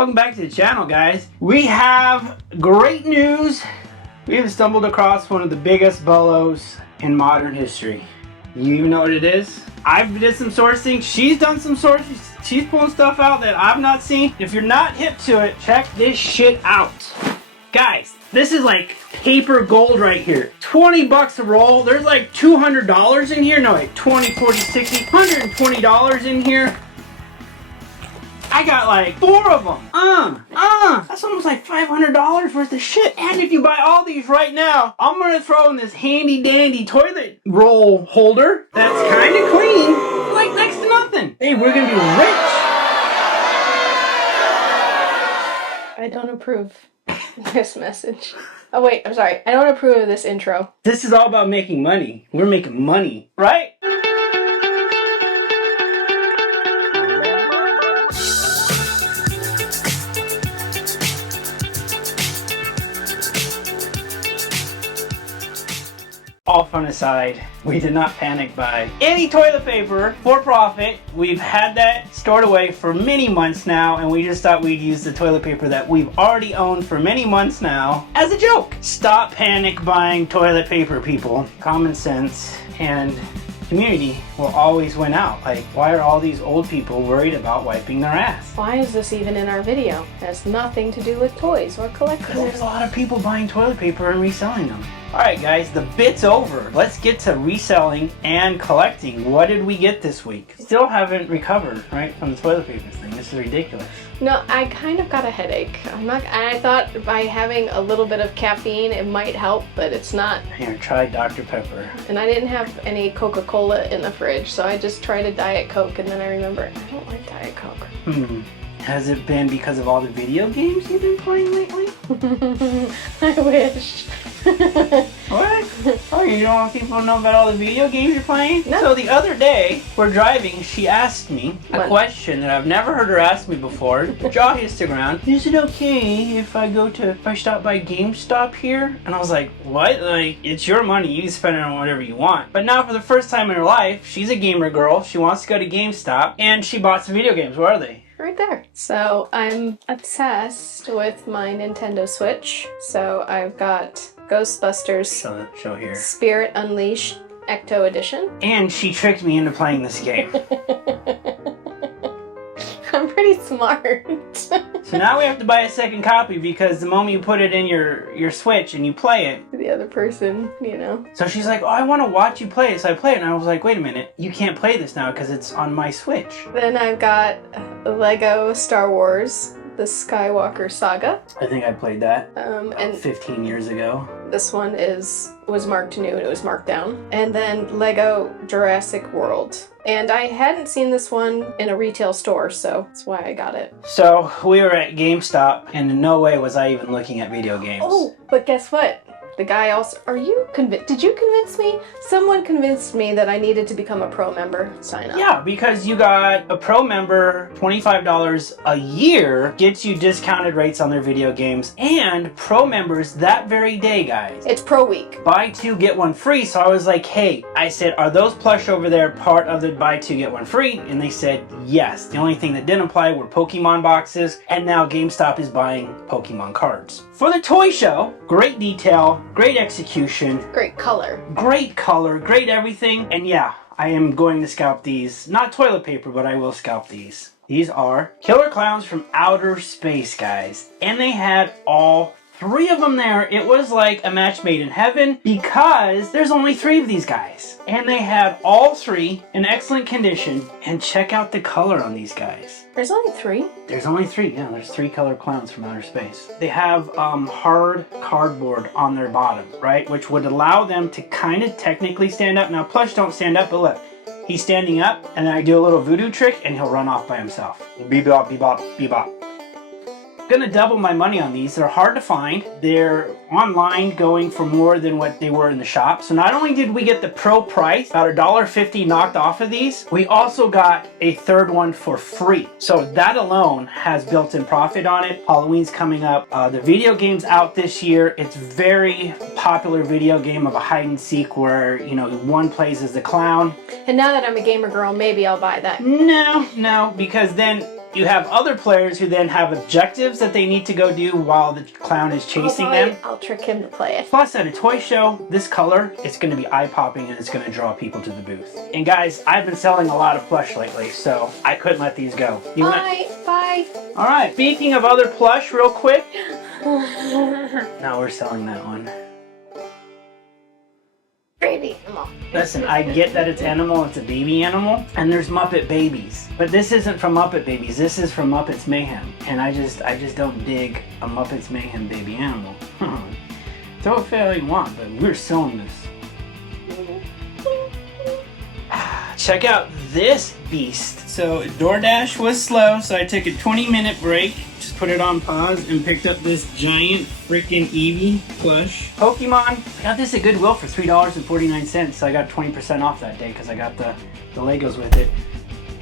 Welcome back to the channel, guys. We have great news. We have stumbled across one of the biggest bolos in modern history. You even know what it is? I've did some sourcing. She's done some sourcing. She's pulling stuff out that I've not seen. If you're not hip to it, check this shit out. Guys, this is like paper gold right here. 20 bucks a roll. There's like $200 in here. No, wait, 20, 40, 60, $120 in here. I got like 4 of them. That's almost like $500 worth of shit. And if you buy all these right now, I'm gonna throw in this handy dandy toilet roll holder that's kind of clean, like next to nothing. Hey, we're gonna be rich. I don't approve this message. Oh wait, I'm sorry. I don't approve of this intro. This is all about making money. We're making money, right? All fun aside, we did not panic buy any toilet paper for profit. We've had that stored away for many months now, and we just thought we'd use the toilet paper that we've already owned for many months now as a joke. Stop panic buying toilet paper, people. Common sense and community will always win out. Like, why are all these old people worried about wiping their ass? Why is this even in our video? It has nothing to do with toys or collectibles. Because there's a lot of people buying toilet paper and reselling them. Alright guys, the bit's over. Let's get to reselling and collecting. What did we get this week? Still haven't recovered, right, from the toilet paper thing. This is ridiculous. No, I kind of got a headache. I thought by having a little bit of caffeine it might help, but it's not. Here, try Dr. Pepper. And I didn't have any Coca-Cola in the fridge, so I just tried a Diet Coke, and then I remember, I don't like Diet Coke. Has it been because of all the video games you've been playing lately? I wish. What? Oh, you don't want people to know about all the video games you're playing? No. So the other day, we're driving, she asked me a What? question that I've never heard her ask me before. Jaw hissed around. Is it okay if I stop by GameStop here? And I was like, what? Like, it's your money. You can spend it on whatever you want. But now for the first time in her life, she's a gamer girl. She wants to go to GameStop, and she bought some video games. Where are they? Right there. So I'm obsessed with my Nintendo Switch. So I've got Ghostbusters Show here. Spirit Unleashed Ecto Edition. And she tricked me into playing this game. I'm pretty smart. So now we have to buy a second copy because the moment you put it in your Switch and you play it. The other person, you know. So she's like, oh, I want to watch you play it. So I play it, and I was like, wait a minute. You can't play this now because it's on my Switch. Then I've got Lego Star Wars, the Skywalker Saga. I think I played that And 15 years ago. this one was marked new and it was marked down. And then Lego Jurassic World. And I hadn't seen this one in a retail store, so that's why I got it. So we were at GameStop, and in no way was I even looking at video games. Oh, but guess what? The guy also... Did you convince me? Someone convinced me that I needed to become a pro member. Sign up. Yeah, because you got a pro member, $25 a year, gets you discounted rates on their video games, and pro members that very day, guys. It's Pro Week. Buy 2, get 1 free. So I was like, hey, I said, are those plush over there part of the buy 2, get 1 free? And they said, yes. The only thing that didn't apply were Pokemon boxes, and now GameStop is buying Pokemon cards. For the toy show, great detail, great execution, Great color. great everything. And yeah, I am going to scalp these. Not toilet paper, but I will scalp these. These are Killer Clowns from Outer Space, guys. And they had all 3 of them there. It was like a match made in heaven because there's only 3 of these guys. And they had all 3 in excellent condition. And check out the color on these guys. There's only 3? There's only 3, yeah, there's 3 Killer Clowns from Outer Space. They have hard cardboard on their bottom, right? Which would allow them to kind of technically stand up. Now, plush don't stand up, but look. He's standing up, and then I do a little voodoo trick, and he'll run off by himself. Bebop, bebop, bebop. Gonna double my money on these. They're hard to find. They're online going for more than what they were in the shop. So not only did we get the pro price, about $1.50 knocked off of these, we also got a third one for free. So that alone has built-in profit on it. Halloween's coming up. The video game's out this year. It's very popular video game of a hide and seek where, you know, one plays as the clown. And now that I'm a gamer girl, maybe I'll buy that. No, because then You have other players who then have objectives that they need to go do while the clown is chasing them. I'll trick him to play it. Plus, at a toy show, this color, it's going to be eye-popping and it's going to draw people to the booth. And guys, I've been selling a lot of plush lately, so I couldn't let these go. Bye. All right, speaking of other plush, real quick. Now we're selling that one. Baby animal. Listen, I get that it's animal, it's a baby animal, and there's Muppet Babies. But this isn't from Muppet Babies, this is from Muppets Mayhem. And I just don't dig a Muppets Mayhem baby animal. Throw a fit all you want, but we're selling this. Check out this beast. So DoorDash was slow, so I took a 20-minute break. Just put it on pause and picked up this giant freaking Eevee plush. Pokemon. I got this at Goodwill for $3.49, so I got 20% off that day because I got the Legos with it.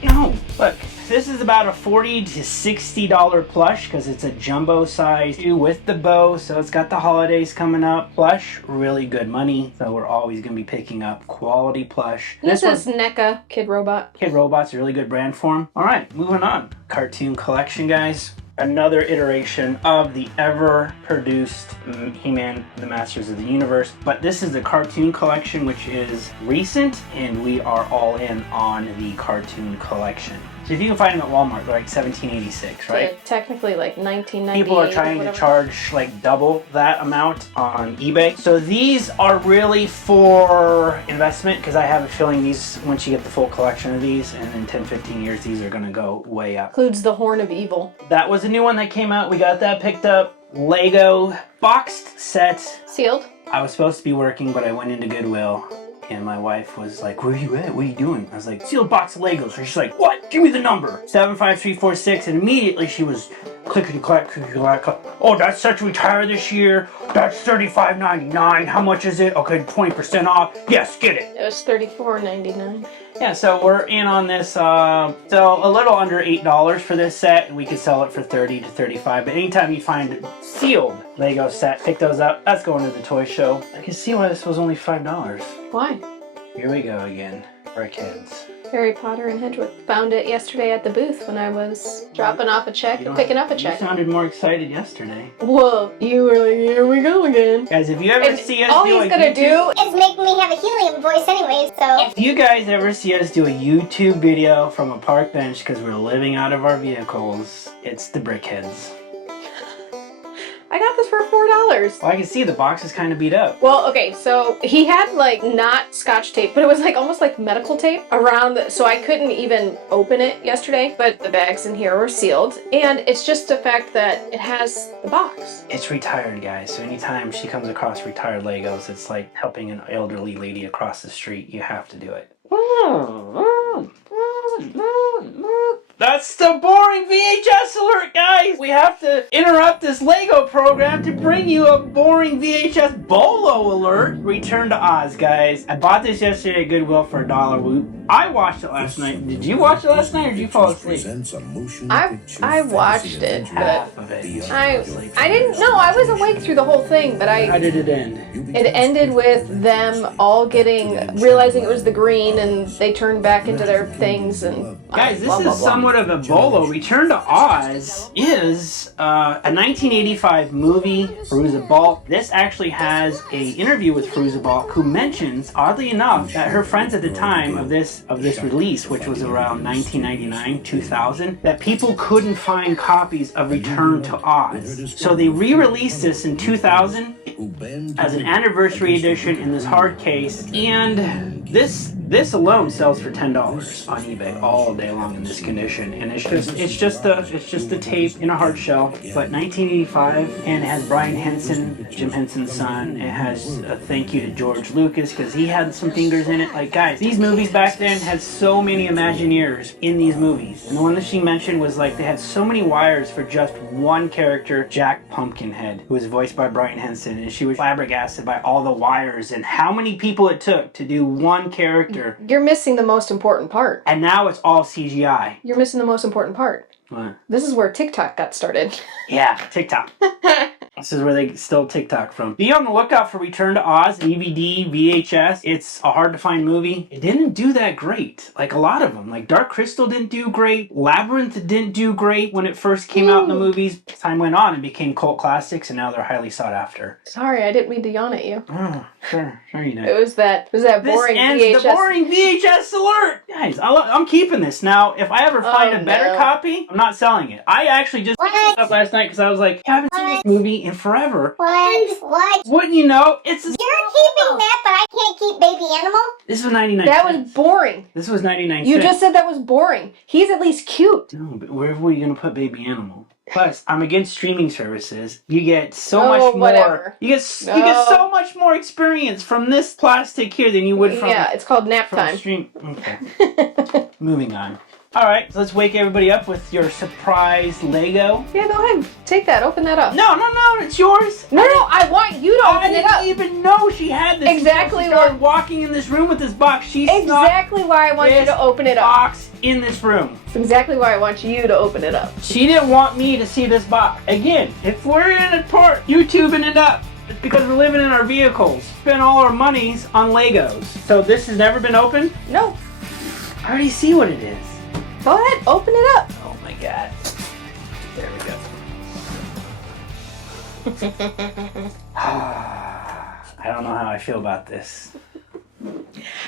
No, look, this is about a $40 to $60 plush because it's a jumbo size with the bow, so it's got the holidays coming up. Plush, really good money, so we're always going to be picking up quality plush. This is NECA Kid Robot. Kid Robot's a really good brand for him. All right, moving on. Cartoon collection, guys. Another iteration of the ever-produced He-Man, the Masters of the Universe. But this is the cartoon collection, which is recent, and we are all in on the cartoon collection. So if you can find them at Walmart, they're like $17.86, right? So technically like $19.98. People are trying to charge like double that amount on eBay. So these are really for investment because I have a feeling these, once you get the full collection of these, and in 10, 15 years, these are gonna go way up. Includes the Horn of Evil. That was a new one that came out. We got that picked up. Lego boxed set. Sealed. I was supposed to be working, but I went into Goodwill. And my wife was like, where are you at? What are you doing? I was like, sealed box of Legos. And she's like, what? Give me the number. 75346. And immediately she was clickety clack, clickety clack. Oh, that's set to retire this year. That's $35.99. How much is it? Okay, 20% off. Yes, get it. It was $34.99. Yeah, so we're in on this. So a little under $8 for this set. And we could sell it for $30 to $35. But anytime you find a sealed Lego set, pick those up. That's going to the toy show. I can see why this was only $5. Why? Here we go again. Brickheads. Harry Potter and Hedwig. Found it yesterday at the booth when I was dropping off a check and picking up a check. You sounded more excited yesterday. Whoa, you were like, here we go again. Guys, if you ever see us all do he's gonna do is make me have a helium voice anyway, so... If you guys ever see us do a YouTube video from a park bench because we're living out of our vehicles, it's the Brickheads. I got this for $4. Well, I can see the box is kind of beat up. Well, okay, so he had like not Scotch tape, but it was like almost like medical tape around, so I couldn't even open it yesterday, but the bags in here were sealed, and it's just the fact that it has the box. It's retired, guys, so anytime she comes across retired Legos, it's like helping an elderly lady across the street. You have to do it. That's the boring VHS alert, guys! We have to interrupt this Lego program to bring you a boring VHS Bolo alert. Return to Oz, guys. I bought this yesterday at Goodwill for $1. I watched it last night. Did you watch it last night or did you fall asleep? I watched it, Half but of it. I didn't know. I was awake through the whole thing, but How did it end? it ended with them all realizing it was the green, and they turned back into their things, and Guys, this blah, blah, is blah. somewhat of a bolo. Return to Oz is a 1985 movie, Fruza Balk. This actually has an interview with Fruza Balk, who mentions, oddly enough, that her friends at the time of this release, which was around 1999, 2000, that people couldn't find copies of Return to Oz. So they re-released this in 2000 as an anniversary edition in this hard case, and this alone sells for $10 on eBay all day long in this condition, and it's just the tape in a hard shell. But 1985, and it has Brian Henson, Jim Henson's son. It has a thank you to George Lucas because he had some fingers in it. Like, guys, these movies back then had so many Imagineers in these movies, and the one that she mentioned was like they had so many wires for just one character, Jack Pumpkinhead, who was voiced by Brian Henson, and she was flabbergasted by all the wires and how many people it took to do one character. You're missing the most important part. And now it's all CGI. You're missing the most important part. What? This is where TikTok got started. Yeah, TikTok. This is where they stole TikTok from. Be on the lookout for Return to Oz, DVD, VHS. It's a hard to find movie. It didn't do that great. Like a lot of them. Like Dark Crystal didn't do great. Labyrinth didn't do great when it first came out in the movies. Time went on and became cult classics, and now they're highly sought after. Sorry, I didn't mean to yawn at you. Oh, sure you know. It was that boring VHS. The boring VHS alert! Guys, I'm keeping this. Now, if I ever find a better copy, I'm not selling it. I actually just picked this up last night because I was like, I haven't seen this movie in forever. What? Wouldn't you know? It's a... You're keeping that, but I can't keep baby animal? This was 99 That cents. was boring. This was 99 You cents. just said that was boring. He's at least cute. No, but where were you going to put baby animal? Plus, I'm against streaming services. You get so much more. Whatever. You get so much more experience from this plastic here than you would from... Yeah, it's called nap from time. Stream. Okay. Moving on. All right, so let's wake everybody up with your surprise Lego. Yeah, go ahead. Take that. Open that up. No, it's yours. No, I want you to open it up. I didn't even know she had this. Exactly She started walking in this room with this box. She exactly why I want you to open it up. Box in this room. It's exactly why I want you to open it up. She didn't want me to see this box. Again, if we're in a port, YouTubing it up. It's because we're living in our vehicles. Spend all our monies on Legos. So this has never been opened? No. I already see what it is. Go ahead, open it up. Oh my god. There we go. I don't know how I feel about this.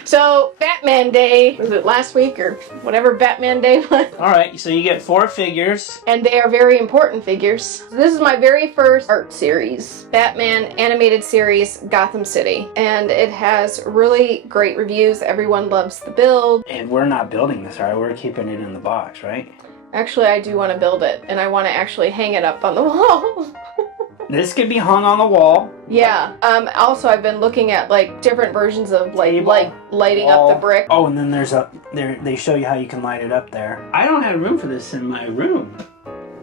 So, Batman Day, was it last week or whatever Batman Day was? Alright, so you get 4 figures. And they are very important figures. This is my very first art series, Batman animated series, Gotham City. And it has really great reviews. Everyone loves the build. And we're not building this, alright? We're keeping it in the box, right? Actually, I do want to build it, and I want to actually hang it up on the wall. This could be hung on the wall. Yeah. Also, I've been looking at like different versions of like lighting up the brick. Oh, and then they show you how you can light it up there. I don't have room for this in my room.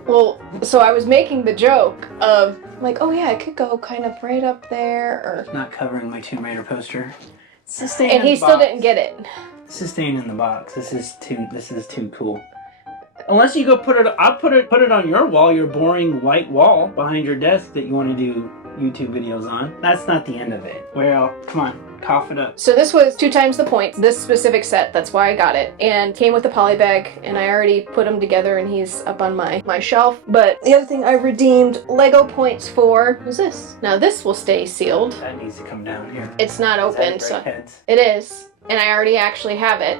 Well, so I was making the joke of like, oh yeah, it could go kind of right up there, or It's not covering my Tomb Raider poster. and he still didn't get it. This is staying in the box. This is too cool. Unless you go I'll put it on your wall, your boring white wall behind your desk that you want to do YouTube videos on. That's not the end of it. Well, come on, cough it up. So this was 2 times the points, this specific set, that's why I got it. And came with a poly bag, and I already put him together and he's up on my shelf. But the other thing I redeemed Lego points for was this. Now this will stay sealed. That needs to come down here. It's not open, so Heads. it is. And I already actually have it.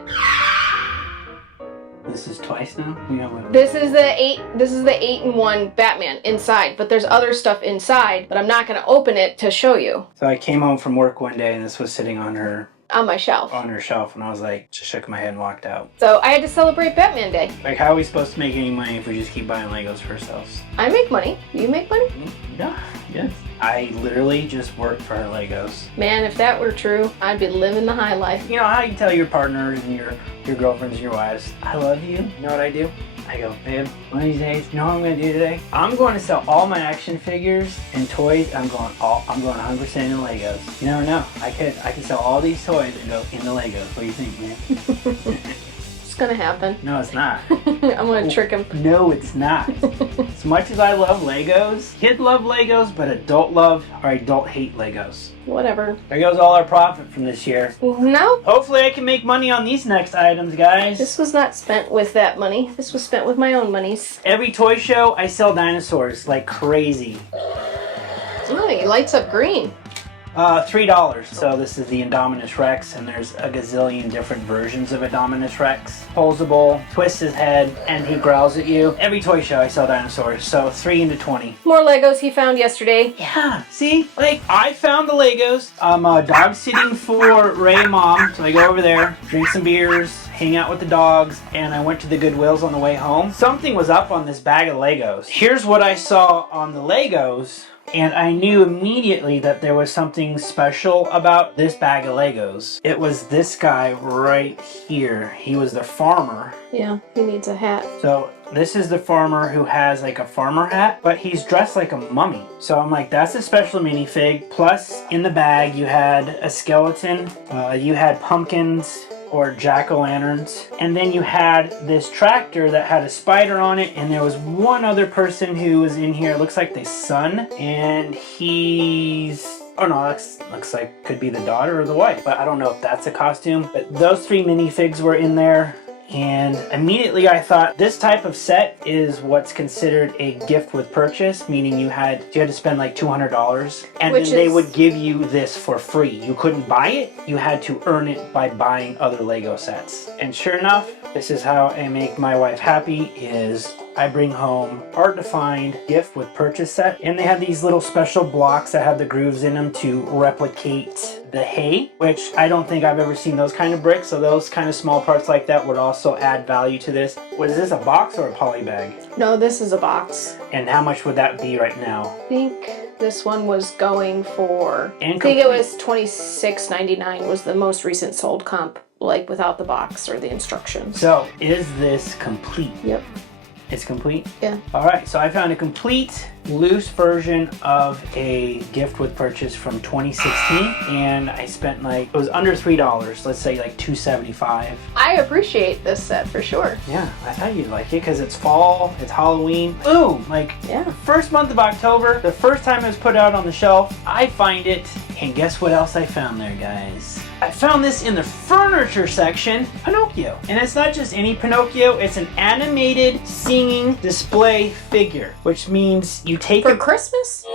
This is twice now? Yeah, This is the 8-in-1 Batman inside, but there's other stuff inside, but I'm not going to open it to show you. So I came home from work one day and this was sitting on her my shelf. And I was like, just shook my head and walked out. So I had to celebrate Batman Day. Like, how are we supposed to make any money if we just keep buying Legos for ourselves? I make money. You make money? Yeah, yes. I literally just work for her Legos. Man, if that were true, I'd be living the high life. You know how you tell your partners and your girlfriends and your wives, I love you? You know what I do? I go, babe, one of these days, you know what I'm gonna do today? I'm going to sell all my action figures and toys. I'm going 100% in Legos. You never know. I could sell all these toys and go into Legos. What do you think, man? It's gonna happen. No, it's not. I'm gonna trick him. No, it's not. As much as I love Legos, kids love Legos, but adult hate Legos. Whatever. There goes all our profit from this year. No. Hopefully I can make money on these next items, guys. This was not spent with that money. This was spent with my own monies. Every toy show, I sell dinosaurs like crazy. Oh, he lights up green. $3. So this is the Indominus Rex, and there's a gazillion different versions of Indominus Rex. Posable, twists his head, and he growls at you. Every toy show I sell dinosaurs, so 3 into 20. More Legos he found yesterday. Yeah, see? Like, I found the Legos. I'm dog sitting for Ray and Mom, so I go over there, drink some beers, hang out with the dogs, and I went to the Goodwills on the way home. Something was up on this bag of Legos. Here's what I saw on the Legos. And I knew immediately that there was something special about this bag of Legos. It was this guy right here. He was the farmer. Yeah, he needs a hat. So this is the farmer who has like a farmer hat, but he's dressed like a mummy. So I'm like, that's a special minifig. Plus, in the bag, you had a skeleton, you had pumpkins, or jack-o'-lanterns. And then you had this tractor that had a spider on it, and there was one other person who was in here. It looks like the son, and he's... Oh no, that looks like could be the daughter or the wife, but I don't know if that's a costume. But those 3 minifigs were in there. And immediately I thought this type of set is what's considered a gift with purchase, meaning you had to spend like $200, and then they would give you this for free. You couldn't buy it, you had to earn it by buying other Lego sets. And sure enough, this is how I make my wife happy, is I bring home hard to find gift with purchase set, and they have these little special blocks that have the grooves in them to replicate the hay, which I don't think I've ever seen those kind of bricks, so those kind of small parts like that would also add value to this. What is this, a box or a poly bag? No, this is a box. And how much would that be right now? I think this one was going for, And I think it was $26.99 was the most recent sold comp, like without the box or the instructions. So, is this complete? Yep. It's complete? Yeah. Alright, so I found a complete loose version of a gift with purchase from 2016, and I spent like, it was under $3, let's say like $2.75. I appreciate this set for sure. Yeah, I thought you'd like it because it's fall, it's Halloween. Boom! Like, yeah. First month of October, the first time it was put out on the shelf, I find it, and guess what else I found there, guys? I found this in the furniture section, Pinocchio. And it's not just any Pinocchio, it's an animated singing display figure, which means you take For Christmas?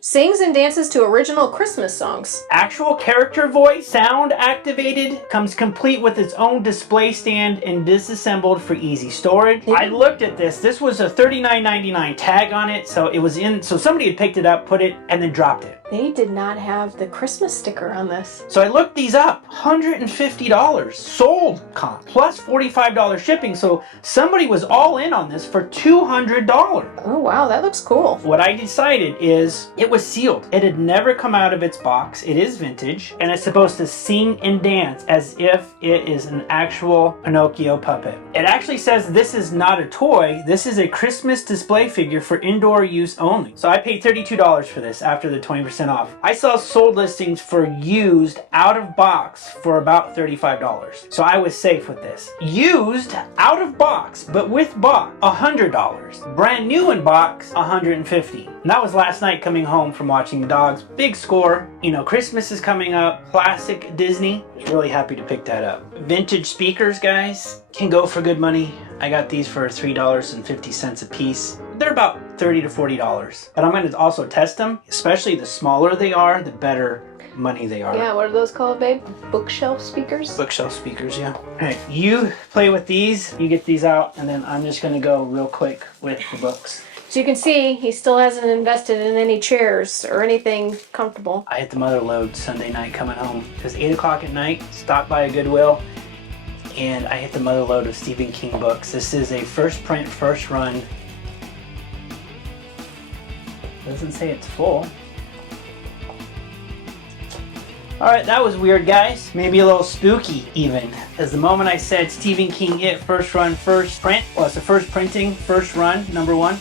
Sings and dances to original Christmas songs. Actual character voice, sound activated, comes complete with its own display stand and disassembled for easy storage. I looked at this. This was a $39.99 tag on it, so it was in. So somebody had picked it up, put it, and then dropped it. They did not have the Christmas sticker on this. So I looked these up. $150 sold comp plus $45 shipping. So somebody was all in on this for $200. Oh wow, that looks cool. What I decided is it was sealed. It had never come out of its box. It is vintage, and it's supposed to sing and dance as if it is an actual Pinocchio puppet. It actually says this is not a toy. This is a Christmas display figure for indoor use only. So I paid $32 for this after the 20% off. I saw sold listings for used out of box for about $35. So I was safe with this. Used out of box, but with box, $100. Brand new in box, $150. And that was last night coming home from watching the dogs. Big score. You know, Christmas is coming up. Classic Disney. Really happy to pick that up. Vintage speakers, guys, can go for good money. I got these for $3.50 a piece. They're about $30 to $40. But I'm going to also test them. Especially the smaller they are, the better money they are. Yeah, what are those called, babe? Bookshelf speakers? Bookshelf speakers, yeah. Alright, you play with these. You get these out, and then I'm just going to go real quick with the books. So you can see he still hasn't invested in any chairs or anything comfortable. I hit the mother load Sunday night coming home. It was 8 o'clock at night, stopped by a Goodwill, and I hit the mother load of Stephen King books. This is a first print, first run. Doesn't say it's full. Alright, that was weird, guys. Maybe a little spooky, even. As the moment I said Stephen King, it, first run, first print. Well, it's the first printing, first run, number one.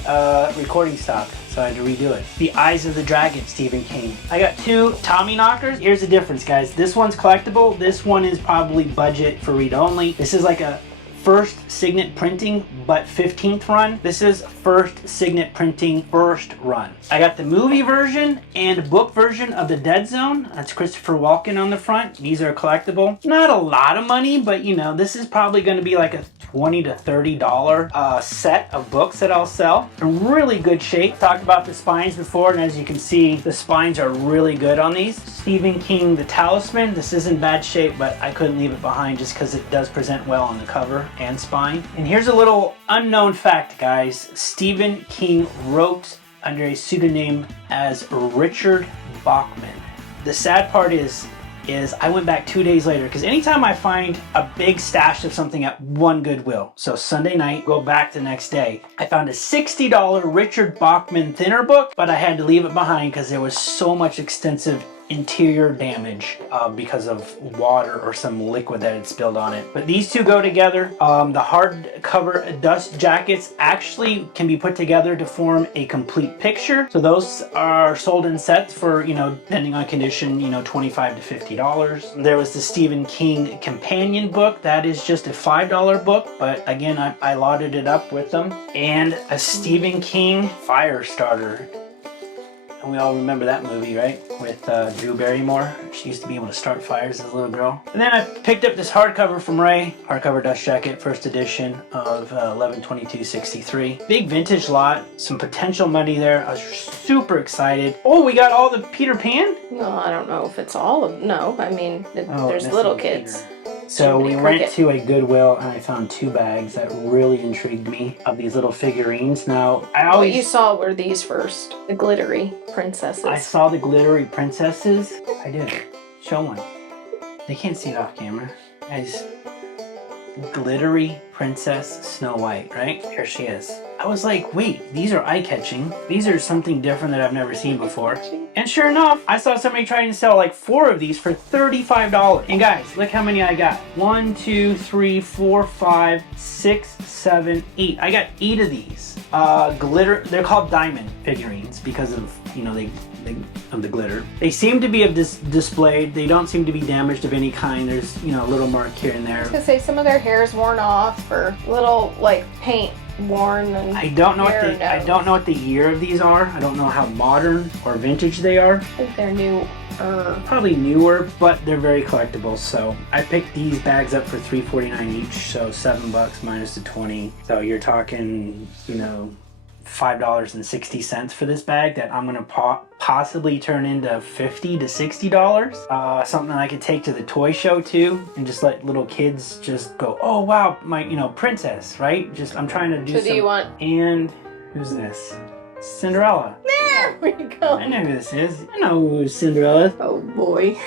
Recording stopped, so I had to redo it. The Eyes of the Dragon, Stephen King. I got 2 Tommy knockers. Here's the difference, guys. This one's collectible. This one is probably budget for read only. This is like a first signet printing, but 15th run. This is first signet printing, first run. I got the movie version and book version of The Dead Zone. That's Christopher Walken on the front. These are collectible. Not a lot of money, but you know, this is probably going to be like a $20 to $30 set of books that I'll sell. In really good shape. Talked about the spines before, and as you can see, the spines are really good on these. Stephen King, The Talisman. This is in bad shape, but I couldn't leave it behind just because it does present well on the cover and spine. And here's a little unknown fact, guys. Stephen King wrote under a pseudonym as Richard Bachman. The sad part is I went back 2 days later, because anytime I find a big stash of something at one Goodwill, so Sunday night, go back the next day, I found a $60 Richard Bachman thinner book, but I had to leave it behind because there was so much extensive interior damage because of water or some liquid that had spilled on it. But these two go together. The hardcover dust jackets actually can be put together to form a complete picture. So those are sold in sets for, depending on condition, $25 to $50. There was the Stephen King companion book. That is just a $5 book, but again, I lauded it up with them. And a Stephen King fire starter. And we all remember that movie, right? With Drew Barrymore. She used to be able to start fires as a little girl. And then I picked up this hardcover from Ray. Hardcover dust jacket, first edition of 11/22/63. Big vintage lot. Some potential money there. I was super excited. Oh, we got all the Peter Pan? No, I don't know if it's all of... No, I mean, there's little kids. Peter. So we went to a Goodwill and I found 2 bags that really intrigued me of these little figurines. Now, What you saw were these first. The glittery princesses. I saw the glittery princesses. I did. Show one. They can't see it off camera. Guys, glittery princess Snow White, right? Here she is. I was like, wait, these are eye-catching. These are something different that I've never seen before. And sure enough, I saw somebody trying to sell like 4 of these for $35. And guys, look how many I got. 1, 2, 3, 4, 5, 6, 7, 8. I got 8 of these. Glitter, they're called diamond figurines because of, of the glitter. They seem to be displayed. They don't seem to be damaged of any kind. There's, a little mark here and there. I was gonna say some of their hair is worn off or little paint worn and I don't know what the year of these are. I don't know how modern or vintage they are. I think they're new. Probably newer, but they're very collectible. So I picked these bags up for $3.49 each, so $7 minus the 20. So you're talking, $5.60 for this bag that I'm gonna possibly turn into $50 to $60. Something I could take to the toy show too, and just let little kids just go, oh wow, my princess, right? I'm trying to do. So do you want? And who's this? Cinderella. There we go. I know who this is. I know who Cinderella is. Oh boy.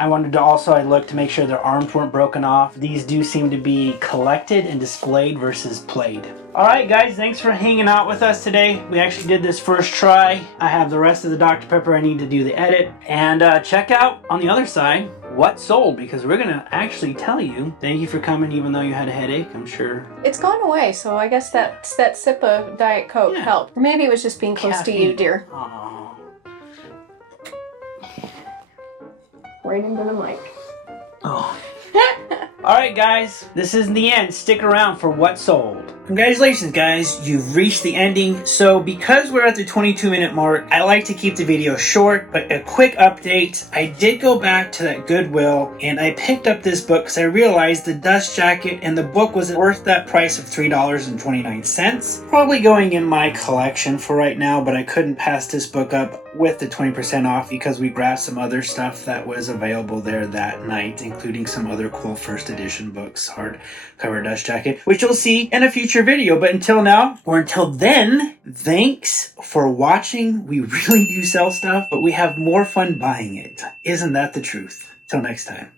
I wanted to also, I looked to make sure their arms weren't broken off. These do seem to be collected and displayed versus played. Alright guys, thanks for hanging out with us today. We actually did this first try. I have the rest of the Dr. Pepper. I need to do the edit. And check out on the other side what sold, because we're going to actually tell you. Thank you for coming even though you had a headache, I'm sure. It's gone away, so I guess that sip of Diet Coke helped. Or maybe it was just being close to you, dear. Aww. Right into the mic. Oh. Alright guys, this isn't the end. Stick around for what sold. Congratulations guys, you've reached the ending. So because we're at the 22-minute mark, I like to keep the video short, but a quick update. I did go back to that Goodwill and I picked up this book because I realized the dust jacket and the book was worth that price of $3.29. Probably going in my collection for right now, but I couldn't pass this book up with the 20% off because we grabbed some other stuff that was available there that night, including some other cool first edition books, hardcover dust jacket, which you'll see in a future video. But until now, or until then, thanks for watching. We really do sell stuff, but we have more fun buying it. Isn't that the truth? Till next time.